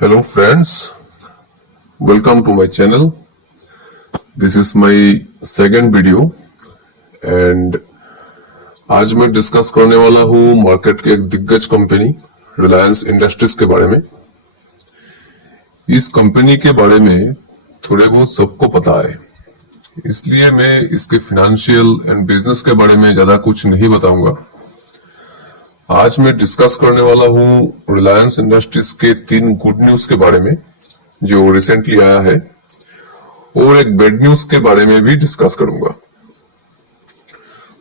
Hello friends, welcome to my channel. This is my second video and आज मैं discuss करने वाला हूँ मार्केट के एक दिग्गज कंपनी रिलायंस इंडस्ट्रीज के बारे में। इस कंपनी के बारे में थोड़े बहुत सबको पता है, इसलिए मैं इसके फाइनेंशियल एंड बिजनेस के बारे में ज्यादा कुछ नहीं बताऊंगा। आज मैं डिस्कस करने वाला हूं रिलायंस इंडस्ट्रीज के 3 गुड न्यूज के बारे में जो रिसेंटली आया है, और एक बैड न्यूज के बारे में भी डिस्कस करूंगा।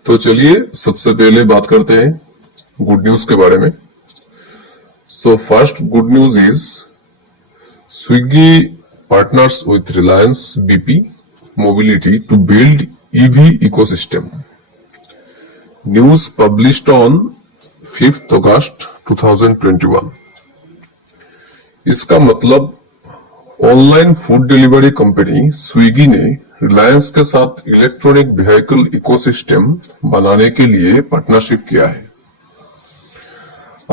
तो चलिए सबसे पहले बात करते हैं गुड न्यूज के बारे में। So first good news is Swiggy partners with Reliance BP mobility to build EV ecosystem. News published on 5th August 2021। इसका मतलब online food delivery company Swiggy ने रिलायंस के साथ इलेक्ट्रॉनिक व्हीकल इकोसिस्टम बनाने के लिए पार्टनरशिप किया है।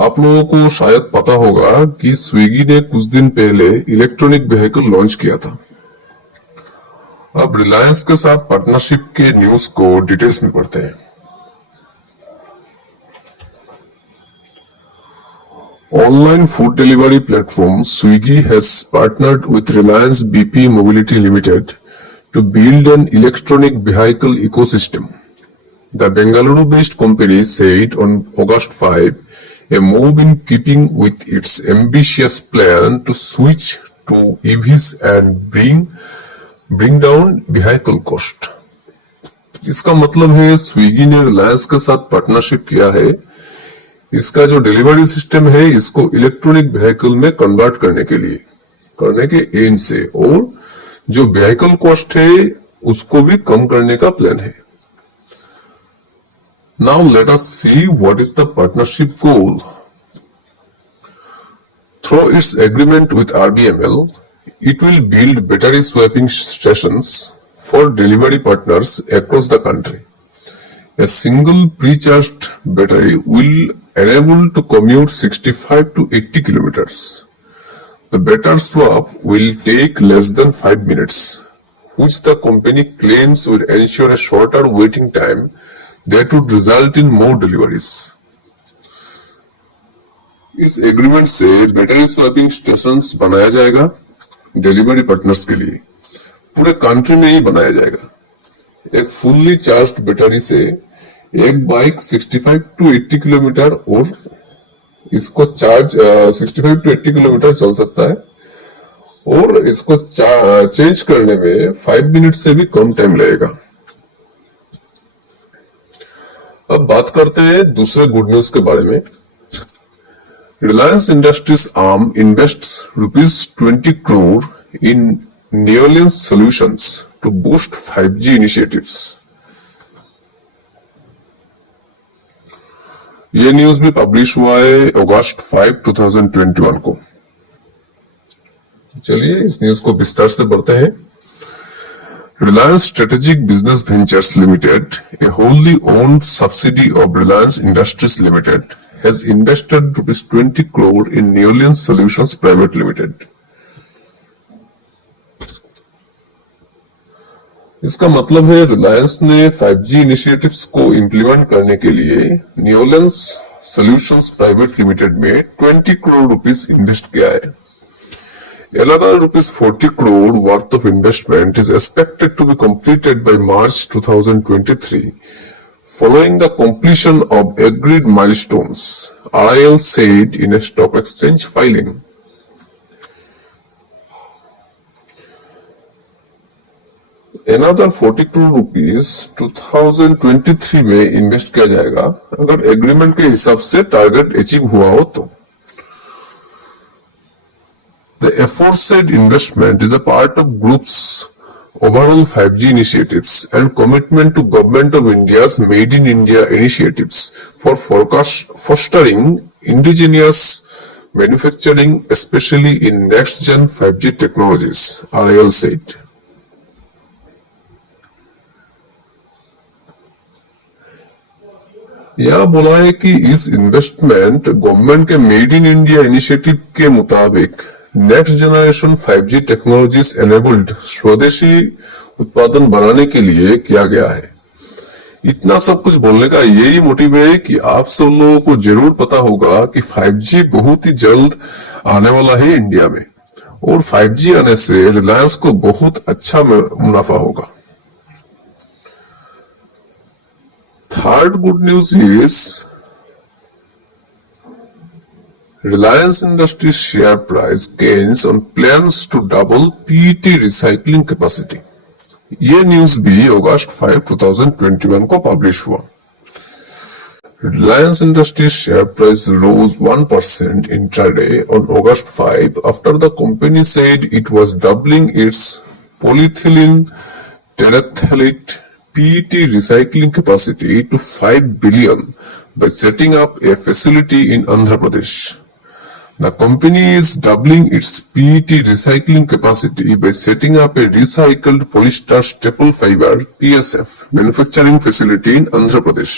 आप लोगों को शायद पता होगा कि स्विगी ने कुछ दिन पहले इलेक्ट्रॉनिक व्हीकल लॉन्च किया था। अब रिलायंस के साथ पार्टनरशिप के न्यूज को डिटेल्स में पढ़ते हैं। Online food delivery platform Swiggy has partnered with Reliance BP Mobility Limited to build an electronic vehicle ecosystem. The Bengaluru-based company said on August 5, a move in keeping with its ambitious plan to switch to EVs and bring down vehicle cost. इसका मतलब है Swiggy ने Reliance के साथ partnership किया है। इसका जो डिलीवरी सिस्टम है इसको इलेक्ट्रॉनिक व्हीकल में कन्वर्ट करने के एम से, और जो व्हीकल कॉस्ट है उसको भी कम करने का प्लान है। Now let us see what is the partnership goal. Through it's agreement with RBML, it will build battery swapping stations for delivery partners across the country. A single pre-charged battery will enable to commute 65 to 80 kilometers. The battery swap will take less than 5 minutes, which the company claims will ensure a shorter waiting time that would result in more deliveries. इस agreement से battery swapping stations बनाया जाएगा delivery partners के लिए। पूरे country में ही बनाया जाएगा। एक फुल्ली चार्ज्ड बैटरी से एक बाइक 65 टू 80 किलोमीटर और इसको चार्ज 65 टू 80 किलोमीटर चल सकता है, और इसको चेंज करने में 5 मिनट से भी कम टाइम लगेगा। अब बात करते हैं दूसरे गुड न्यूज के बारे में। Reliance industries arm invests ₹20 crore in Neoliance Solutions to boost 5G initiatives. ये न्यूज भी पब्लिश हुआ है अगस्त 5, 2021 को। चलिए इस न्यूज को विस्तार से बढ़ते हैं। Reliance strategic business ventures limited, a wholly owned subsidiary of Reliance Industries Limited, has invested ₹20 crore in Neoliance Solutions Private Limited. इसका मतलब है रिलायंस ने 5G इनिशिएटिव्स को इंप्लीमेंट करने के लिए न्यूलेंस सॉल्यूशंस प्राइवेट लिमिटेड में 20 करोड़ रुपीस इन्वेस्ट किया है। Another ₹40 crore worth of investment is expected to be completed by March 2023, following the completion of agreed milestones, RIL said in a stock exchange filing. Another 40 crore rupees 2023 में invest किया जाएगा अगर agreement के हिसाब से target achieve हुआ हो तो। The aforesaid investment is a part of group's overall 5G initiatives and commitment to Government of India's Made in India initiatives for fostering indigenous manufacturing, especially in next-gen 5G technologies, RIL said. यह बोला है कि इस investment government के made in India initiative के मुताबिक next generation 5G technologies enabled स्वदेशी उत्पादन बनाने के लिए किया गया है। इतना सब कुछ बोलने का यही मोटिव है कि आप सब लोगों को जरूर पता होगा कि 5G बहुत ही जल्द आने वाला है इंडिया में, और 5G आने से रिलायंस को बहुत अच्छा मुनाफा होगा। Third good news is Reliance Industries share price gains on plans to double PET recycling capacity। ये न्यूज भी अगस्त 5, 2021 को पब्लिश हुआ। Reliance Industries share price rose 1% intraday on August 5 after the company said it was doubling its polyethylene terephthalate PET recycling capacity to 5 billion by setting up a facility in Andhra Pradesh. The company is doubling its PET recycling capacity by setting up a recycled polyester staple fiber (PSF) manufacturing facility in Andhra Pradesh.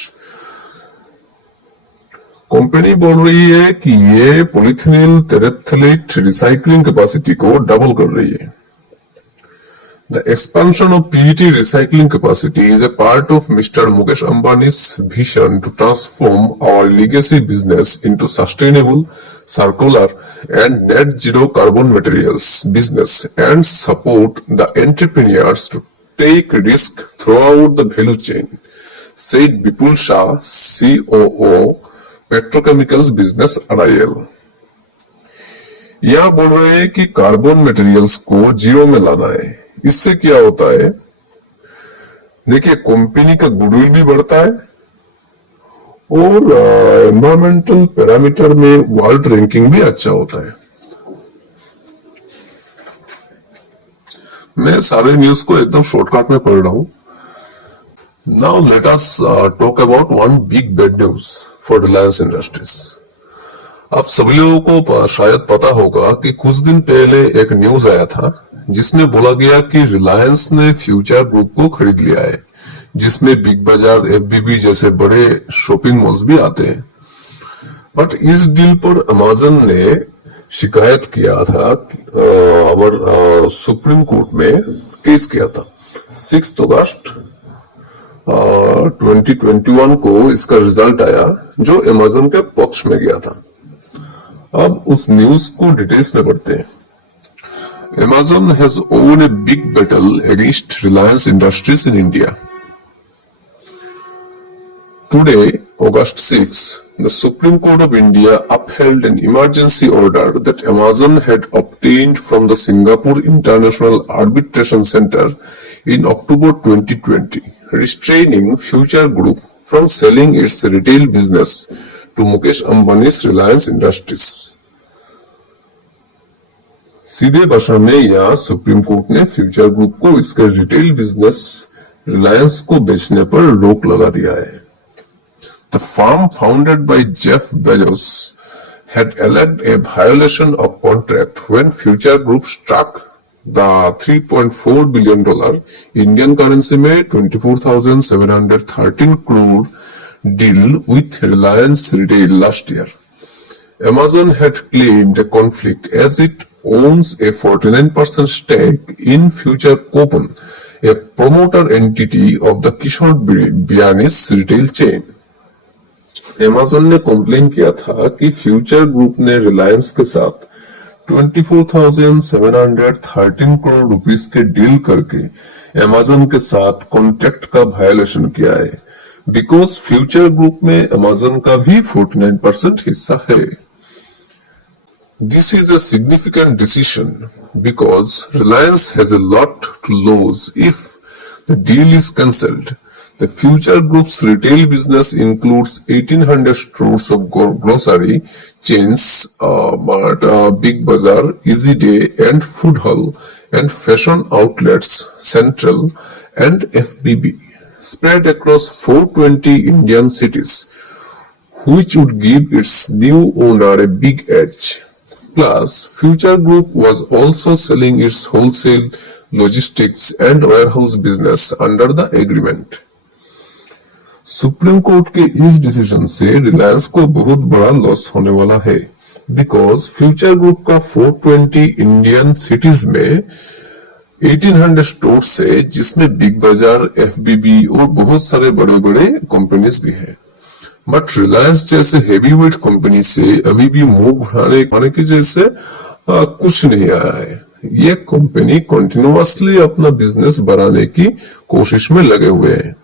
Company बोल रही है कि ये polythene टेरेप्थलेट recycling capacity को double कर रही है। The expansion of PET recycling capacity is a part of Mr. Mukesh Ambani's vision to transform our legacy business into sustainable, circular, and net zero carbon materials business and support the entrepreneurs to take risk throughout the value chain, said Bipul Shah, COO, Petrochemicals Business RIL. यह बोल रहे हैं कि carbon materials को zero में लाना है। इससे क्या होता है, देखिए कंपनी का गुडविल भी बढ़ता है और एनवायरमेंटल पैरामीटर में वर्ल्ड रैंकिंग भी अच्छा होता है। मैं सारे न्यूज को एकदम शॉर्टकट में पढ़ रहा हूं। Now let us talk about one big bad news for Reliance industries. आप सभी लोगों को शायद पता होगा कि कुछ दिन पहले एक न्यूज आया था जिसमें बोला गया कि रिलायंस ने फ्यूचर ग्रुप को खरीद लिया है, जिसमें बिग बाजार, एफबीबी जैसे बड़े शॉपिंग मॉल्स भी आते हैं। बट इस डील पर अमेजन ने शिकायत किया था और सुप्रीम कोर्ट में केस किया था। 6 अगस्त 2021 को इसका रिजल्ट आया जो अमेजन के पक्ष में गया था। अब उस न्यूज को डिटेल्स में पढ़ते हैं। Amazon has won a big battle against Reliance Industries in India. Today, August 6, the Supreme Court of India upheld an emergency order that Amazon had obtained from the Singapore International Arbitration Center in October 2020, restraining Future Group from selling its retail business to Mukesh Ambani's Reliance Industries. सीधे भाषा में यह supreme court ने future group को इसके retail business Reliance को बेचने पर रोक लगा दिया है। The firm founded by Jeff Bezos had alleged a violation of contract when Future Group struck the $3.4 billion Indian currency में 24,713 crore deal with Reliance Retail last year. Amazon had claimed a conflict as it owns a 49% stake in Future Coupon, a promoter entity of the Kishore Bianis retail chain. Amazon ने complain किया था कि future group ने Reliance के साथ 24,713 crore rupees के deal करके Amazon के साथ कॉन्ट्रैक्ट का वायलेशन किया है, बिकॉज फ्यूचर ग्रुप में Amazon का भी 49% हिस्सा है। This is a significant decision because Reliance has a lot to lose if the deal is cancelled. The Future Group's retail business includes 1,800 stores of grocery chains, Mart, Big Bazaar, Easy Day, and Food Hall, and fashion outlets Central and FBB, spread across 420 Indian cities, which would give its new owner a big edge. Plus, Future Group was also selling its wholesale, logistics and warehouse business under the agreement. Supreme court के इस decision से रिलायंस को बहुत बड़ा loss होने वाला है। Because future group का 420 इंडियन सिटीज में 1800 स्टोर है, जिसमें बिग बाजार, एफबीबी और बहुत सारे बड़े बड़े कंपनीज भी हैं। बट रिलायंस जैसे हेवी वेट कंपनी से अभी भी मुंह घुराने के जैसे कुछ नहीं आया है। ये कंपनी कंटिन्यूअसली अपना बिजनेस बढ़ाने की कोशिश में लगे हुए हैं।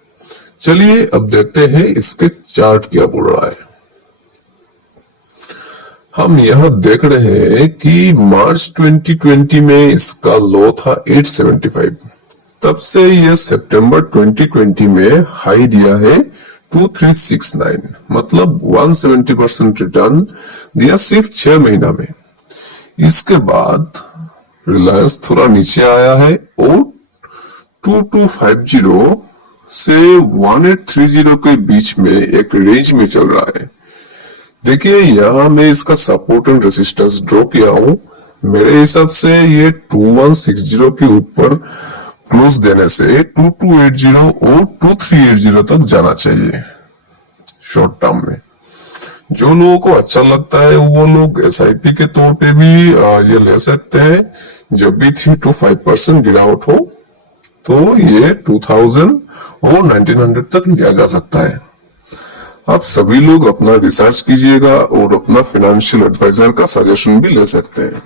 चलिए अब देखते हैं इसके चार्ट क्या बोल रहा है। हम यहां देख रहे हैं कि मार्च 2020 में इसका लो था 875, तब से ये सितंबर 2020 में हाई दिया है 2369, मतलब 170% रिटर्न दिया सिर्फ 6 महीना में। इसके बाद रिलायंस थोड़ा नीचे आया है और 2250 से 1830 के बीच में एक रेंज में चल रहा है। देखिए यहां मैं इसका सपोर्ट एंड रेजिस्टेंस ड्रॉ किया हूं। मेरे हिसाब से ये 2160 के ऊपर क्लोज देने से 2280 और 2380 तक जाना चाहिए शॉर्ट टर्म में। जो लोगों को अच्छा लगता है वो लोग एसआईपी के तौर पे भी ये ले सकते हैं। जब भी 3 to 5% गिरावट हो तो ये 2000 और 1900 तक लिया जा सकता है। आप सभी लोग अपना रिसर्च कीजिएगा और अपना फाइनेंशियल एडवाइजर का सजेशन भी ले सकते हैं।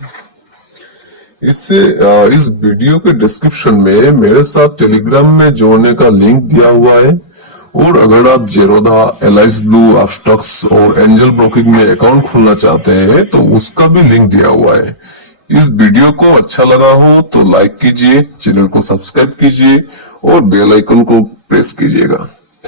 इस वीडियो के डिस्क्रिप्शन में मेरे साथ टेलीग्राम में जोड़ने का लिंक दिया हुआ है, और अगर आप जेरोधा, एलाइस ब्लू, अपस्टॉक्स और एंजल ब्रोकिंग में अकाउंट खोलना चाहते हैं तो उसका भी लिंक दिया हुआ है। इस वीडियो को अच्छा लगा हो तो लाइक कीजिए, चैनल को सब्सक्राइब कीजिए और बेल आइकन को प्रेस कीजिएगा।